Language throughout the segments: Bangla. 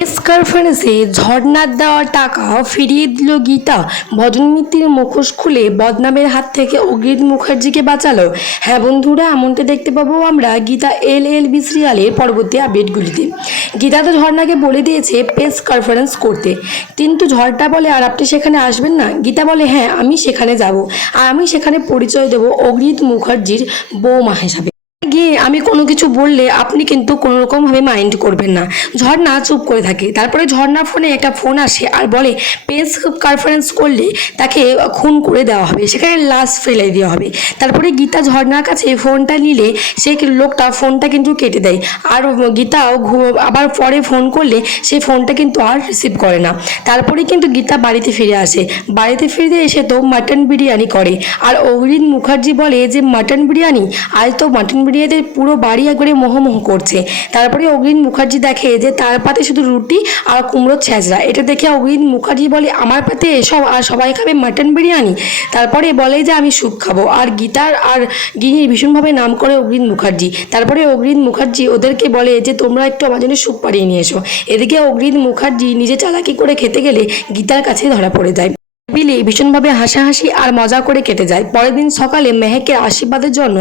প্রেস কনফারেন্সে ঝর্ণার দেওয়া টাকা ফিরিয়ে দিল গীতা। ভজন মিত্তির মুখোশ খুলে বদনামের হাত থেকে অগ্রিত মুখার্জিকে বাঁচালো। হ্যাঁ বন্ধুরা, এমনটা দেখতে পাবো আমরা গীতা এল এল বি সিরিয়ালের পরবর্তী আপডেটগুলিতে গীতা তো ঝর্ণাকে বলে দিয়েছে প্রেস কনফারেন্স করতে। কিন্তু ঝড়টা বলে আর আপনি সেখানে আসবেন না? গীতা বলে হ্যাঁ আমি সেখানে যাব। আর আমি সেখানে পরিচয় দেবো অগ্রিত মুখার্জির বৌমা হিসাবে। গিয়ে আমি কোনো কিছু বললে আপনি কিন্তু কোনো রকমভাবে মাইন্ড করবেন না। ঝর্ণা চুপ করে থাকে। তারপরে ঝর্ণা ফোনে একটা ফোন আসে আর বলে প্রেস কনফারেন্স করলে তাকে খুন করে দেওয়া হবে। সেখানে লাশ ফেলে দেওয়া হবে। তারপরে গীতা ঝর্ণার কাছে ফোনটা নিলে, সে লোকটা ফোনটা কিন্তু কেটে দেয়। আর গীতাও আবার পরে ফোন করলে সে ফোনটা কিন্তু আর রিসিভ করে না। তারপরে কিন্তু গীতা বাড়িতে ফিরে আসে। বাড়িতে ফিরে এসে তো মাটন বিরিয়ানি করে। আর অগ্রিত মুখার্জি বলে যে মাটন বিরিয়ানি? আজ তো মাটন বিরিয়ানিতে পুরো বাড়ি একবারে মোহমোহ করছে। তারপরে অগ্রিত মুখার্জি দেখে যে তার পাতে শুধু রুটি আর কুমড়োর ছেঁচড়া। এটা দেখে অগ্রিত মুখার্জি বলে, আমার পাতে এসব আর সবাই খাবে মাটন বিরিয়ানি? তারপরে বলে যে, আমি স্যুপ খাব। আর গীতার আর গিনির ভীষণভাবে নাম করে অগ্রিত মুখার্জি। তারপরে অগ্রিত মুখার্জি ওদেরকে বলে যে, তোমরা একটু আমার জন্য স্যুপ পাড়িয়ে নিয়ে এসো। এদিকে অগ্রিত মুখার্জি নিজে চালাকি করে খেতে গেলে গীতার কাছে ধরা পড়ে যায়। বিলে ভীষণভাবে হাসাহাসি আর মজা করে কেটে যায়। পরের দিন সকালে মেহেকের আশীর্বাদের জন্য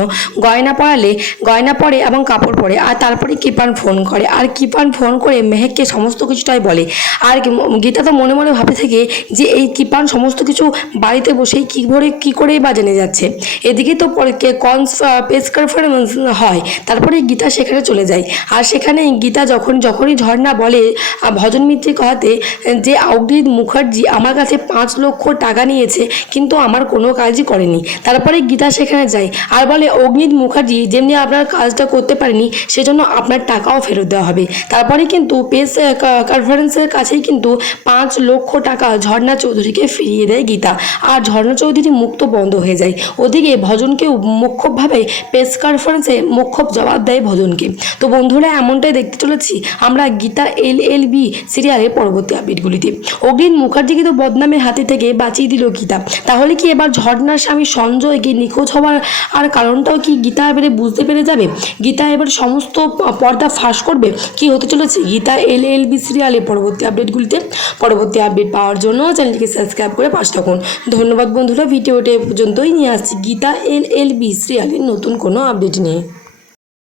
গয়না পরালে গয়না পরে এবং কাপড় পরে আর তারপরে কিপান ফোন করে। আর কিপান ফোন করে মেহেককে সমস্ত কিছুটাই বলে। আর গীতা তো মনে মনে ভাবে থাকে যে এই কিপান সমস্ত কিছু বাড়িতে বসেই কী করে কী করেই বা জেনে যাচ্ছে। এদিকে তো কনস প্রেস কনফারেন্স হয়, তারপরে গীতা সেখানে চলে যায়। আর সেখানে গীতা যখন, যখনই ঝর্ণা বলে ভজন মিত্রের কথাতে যে অগ্রিত মুখার্জি আমার কাছে পাঁচ লক্ষ টাকা নিয়েছে, কিন্তু আমার কোনো কাজই করেনি। তারপরে গীতা সেখানে যায়, আর বলে, অগ্নিত মুখার্জি, যেমনি আপনার কাজটা করতে পারেনি, সেজন্য আপনার টাকাও ফেরত দেওয়া হবে। তারপরে কিন্তু প্রেস কনফারেন্সের কাছেই কিন্তু পাঁচ লক্ষ টাকা ঝর্ণা চৌধুরীকে ফিরিয়ে দেয় গীতা। আর ঝর্ণা চৌধুরী মুক্ত বন্ধ হয়ে যায়। ওদিকে ভজনকে মুখ্যভাবে প্রেস কনফারেন্সে মুখ্য জবাব দেয় ভজনকে। তো বন্ধুরা, এমনটাই দেখতে চলেছি আমরা গীতা এল এল বি সিরিয়ালের পরবর্তী আপডেটগুলিতে অগ্রিম মুখার্জিকে তো বদনামের হাতে থেকে বাঁচিয়ে দিল গীতা। তাহলে কি এবার ঝর্ণার স্বামী সঞ্জয়কে নিখোঁজ হওয়ার আর কারণটাও কি গীতা এবারে বুঝতে পেরে যাবে? গীতা এবার সমস্ত পর্দা ফাঁস করবে? কি হতে চলেছে? গীতা এল এল বি সিরিয়ালের পরবর্তী আপডেটগুলিতে পরবর্তী আপডেট পাওয়ার জন্য চ্যানেলটিকে সাবস্ক্রাইব করে পাশে থাকুন। ধন্যবাদ বন্ধুরা, ভিডিওটি এ পর্যন্তই। নিয়ে আসছি গীতা এল এল বি সিরিয়ালের নতুন কোনো আপডেট নিয়ে।